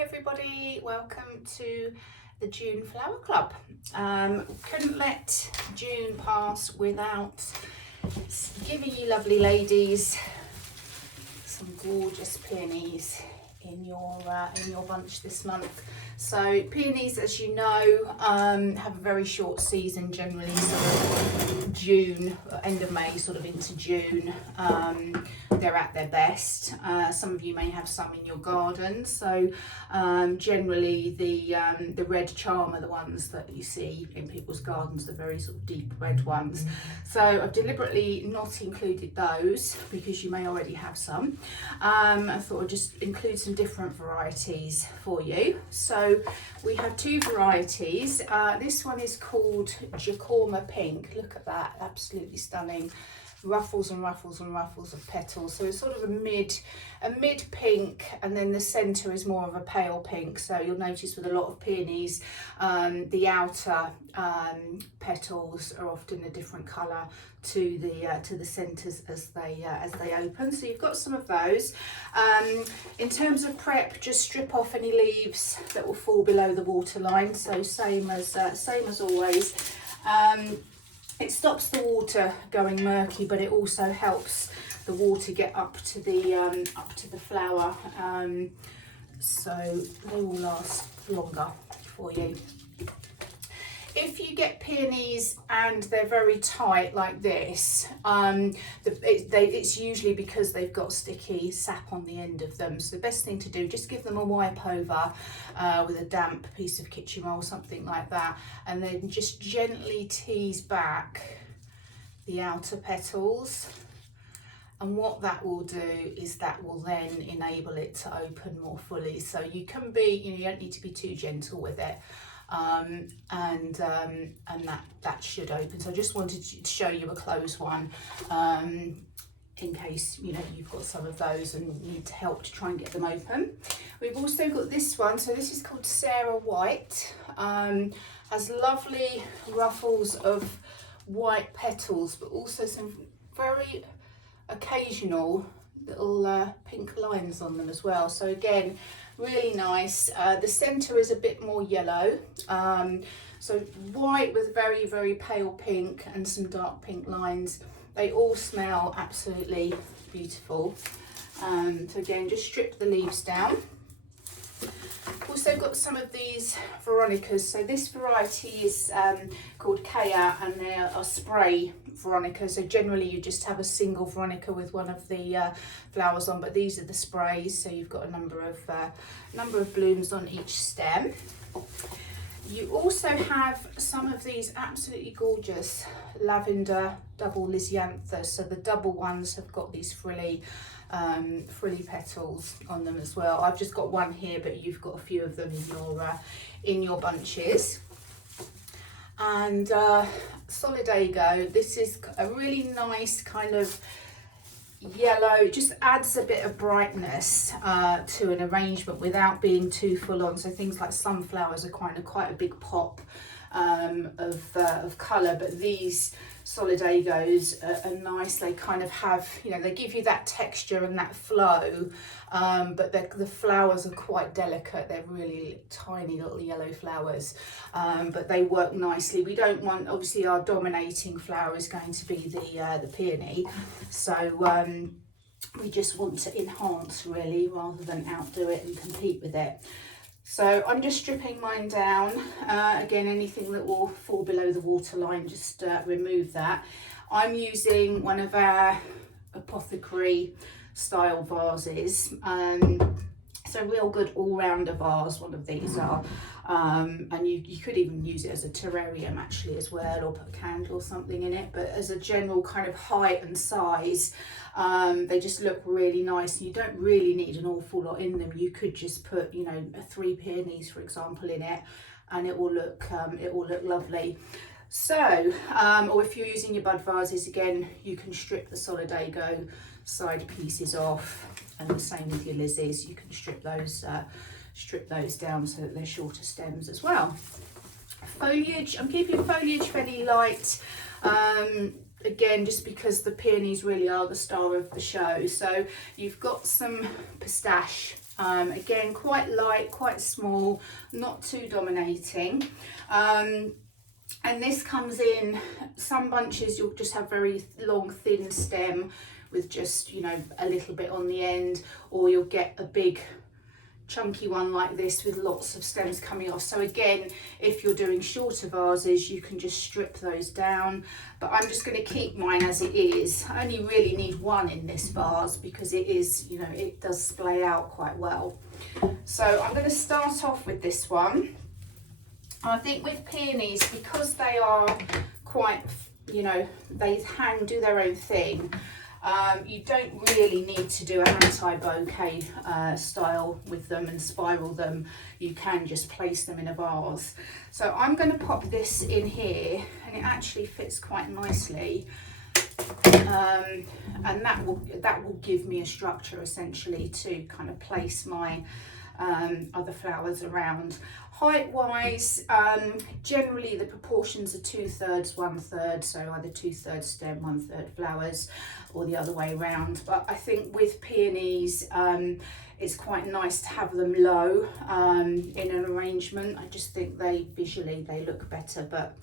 everybody, welcome to the June Flower Club. Couldn't let June pass without giving you lovely ladies some gorgeous peonies in your bunch this month. So peonies, as you know, have a very short season, generally sort of June, end of May, sort of into June. They're at their best. Some of you may have some in your garden. So generally the red charm are the ones that you see in people's gardens, the very sort of deep red ones. So I've deliberately not included those because you may already have some. I thought I'd just include some different varieties for you. So we have two varieties. This one is called Jacoma Pink. Look at that, absolutely stunning. Ruffles and ruffles and ruffles of petals. So it's sort of a mid pink, and then the centre is more of a pale pink. So you'll notice with a lot of peonies, the outer petals are often a different colour to the centres as they open. So you've got some of those. In terms of prep, just strip off any leaves that will fall below the waterline. So same as always. It stops the water going murky, but it also helps the water get up to the flower, so they will last longer for you. If you get peonies and they're very tight like this, it's usually because they've got sticky sap on the end of them. So the best thing to do, just give them a wipe over with a damp piece of kitchen roll, something like that, and then just gently tease back the outer petals. And what that will do is that will then enable it to open more fully. So you can be, you don't need to be too gentle with it. And that should open. So I just wanted to show you a closed one in case you've got some of those and need help to try and get them open. We've also got this one. So this is called Sarah White. Has lovely ruffles of white petals, but also some very occasional little pink lines on them as well. So again, really nice. The centre is a bit more yellow, so white with very, very pale pink and some dark pink lines. They all smell absolutely beautiful. So again, just strip the leaves down. Also got some of these Veronicas. So this variety is called Kea, and they are spray Veronica. So generally you just have a single Veronica with one of the flowers on, but these are the sprays. So you've got a number of blooms on each stem. You also have some of these absolutely gorgeous lavender double lisianthus. So the double ones have got these frilly petals on them as well. I've just got one here, but you've got a few of them in your bunches. And Solidago, this is a really nice kind of yellow. It just adds a bit of brightness to an arrangement without being too full on. So things like sunflowers are quite a big pop of colour, but these Solidagos are nice. They kind of have, they give you that texture and that flow, but the flowers are quite delicate. They're really tiny little yellow flowers, but they work nicely. We don't want, obviously our dominating flower is going to be the peony, so we just want to enhance really rather than outdo it and compete with it. So I'm just stripping mine down. Again, anything that will fall below the waterline, just remove that. I'm using one of our apothecary style vases. It's a real good all-rounder vase, one of these are. And you could even use it as a terrarium actually as well, or put a candle or something in it. But as a general kind of height and size, they just look really nice. You don't really need an awful lot in them. You could just put, 3 peonies, for example, in it, and it will look lovely. So, or if you're using your bud vases, again, you can strip the Solidago side pieces off, and the same with your lizzies. You can strip those down so that they're shorter stems as well. Foliage, I'm keeping foliage fairly light. Again, just because the peonies really are the star of the show. So you've got some pistache Again, quite light, quite small, not too dominating. And this comes in, some bunches you'll just have very long thin stem with just, you know, a little bit on the end, or you'll get a big chunky one like this with lots of stems coming off. So again, if you're doing shorter vases, you can just strip those down, but I'm just going to keep mine as it is. I only really need one in this vase because it is, you know, it does splay out quite well. So I'm going to start off with this one. I think with peonies, because they are quite, you know, they do their own thing, you don't really need to do an anti-bouquet style with them and spiral them. You can just place them in a vase. So I'm going to pop this in here, and it actually fits quite nicely. And that will give me a structure essentially to kind of place my other flowers around. Height wise, generally the proportions are 2/3, 1/3, so either 2/3 stem, 1/3 flowers, or the other way around. But I think with peonies, it's quite nice to have them low in an arrangement. I just think visually they look better, but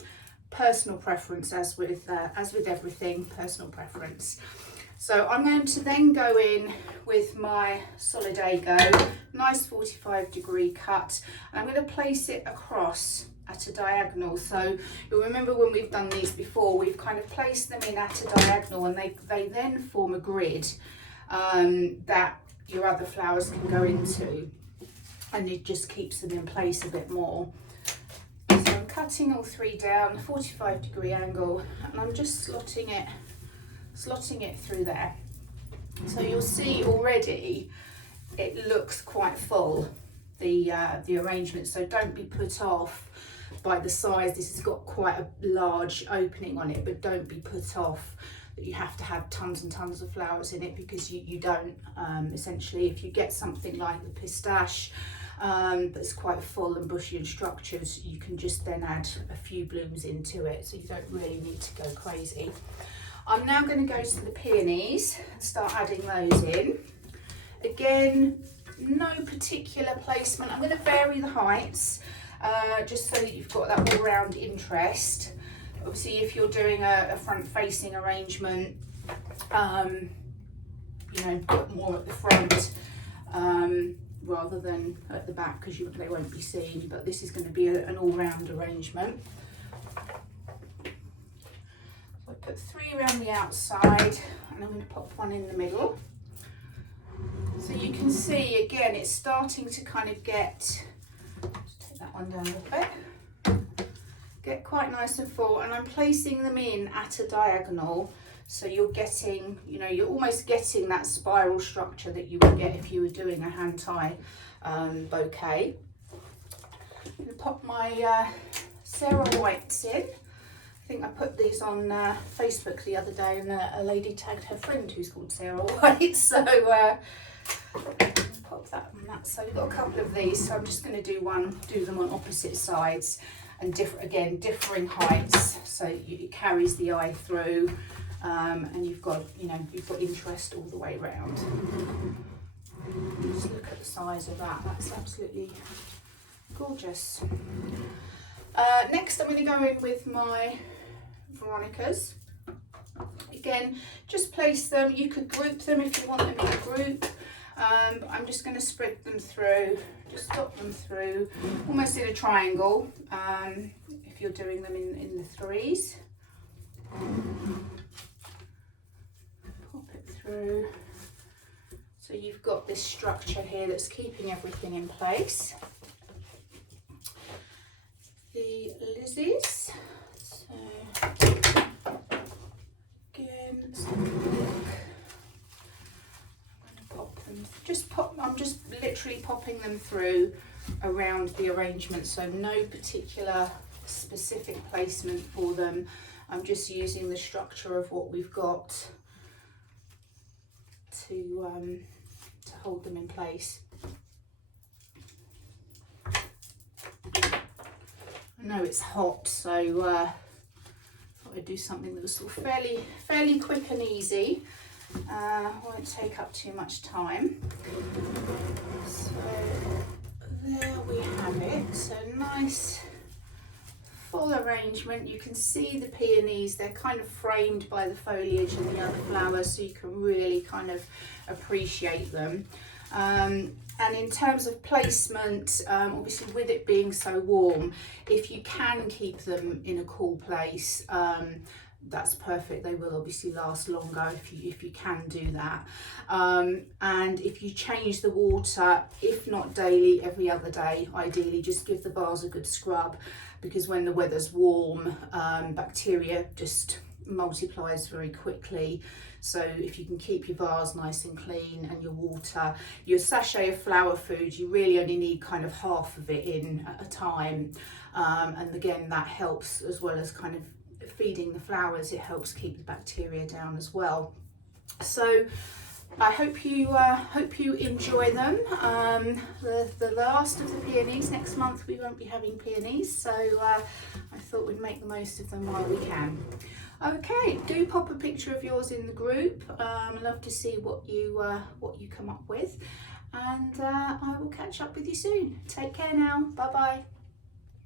personal preference, as with everything, personal preference. So I'm going to then go in with my Solidago, nice 45-degree cut, and I'm going to place it across at a diagonal. So you'll remember when we've done these before, we've kind of placed them in at a diagonal, and they then form a grid that your other flowers can go into, and it just keeps them in place a bit more. So I'm cutting all three down, 45-degree angle, and I'm just slotting it through there. So you'll see already it looks quite full, the arrangement, so don't be put off by the size. This has got quite a large opening on it, but don't be put off that you have to have tons and tons of flowers in it, because you don't. Essentially, if you get something like the pistache that's quite full and bushy and structured, you can just then add a few blooms into it, so you don't really need to go crazy. I'm now going to go to the peonies and start adding those in. Again, no particular placement. I'm going to vary the heights just so that you've got that all-round interest. Obviously, if you're doing a front-facing arrangement, you know, put more at the front rather than at the back, because they won't be seen. But this is going to be an all-round arrangement. So I put 3 around the outside, and I'm going to pop 1 in the middle. So you can see again, it's starting to kind of just take that one down a little bit, get quite nice and full, and I'm placing them in at a diagonal, so you're getting, you know, you're almost getting that spiral structure that you would get if you were doing a hand tie bouquet. I'm going to pop my Sarah Whites in. I think I put these on Facebook the other day, and a lady tagged her friend who's called Sarah White, so pop that on that. So we've got a couple of these, so I'm just going to do them on opposite sides, and differing heights, so it carries the eye through, and you've got interest all the way around. Just look at the size of that. That's absolutely gorgeous. Next, I'm going to go in with my Veronicas. Again, just place them. You could group them if you want them in a group. But I'm just going to spread them through, just dot them through, almost in a triangle, if you're doing them in the threes. Pop it through. So you've got this structure here that's keeping everything in place. The Lizzies. So again, let's have a look. I'm just literally popping them through around the arrangement, so no particular specific placement for them. I'm just using the structure of what we've got to hold them in place. I know it's hot, so I thought I'd do something that was sort of fairly quick and easy. Won't take up too much time. So nice full arrangement. You can see the peonies, they're kind of framed by the foliage and the other flowers, so you can really kind of appreciate them. And in terms of placement, obviously with it being so warm, if you can keep them in a cool place, that's perfect. They will obviously last longer if you can do that. And if you change the water, if not daily, every other day, ideally, just give the vase a good scrub, because when the weather's warm, bacteria just multiplies very quickly. So if you can keep your vase nice and clean, and your water, your sachet of flower food, you really only need kind of half of it in at a time. And again, that helps, as well as kind of feeding the flowers, it helps keep the bacteria down as well. So I hope you enjoy them. The last of the peonies, next month we won't be having peonies, so I thought we'd make the most of them while we can. Okay, do pop a picture of yours in the group. I'd love to see what you come up with, and I will catch up with you soon. Take care now. Bye bye.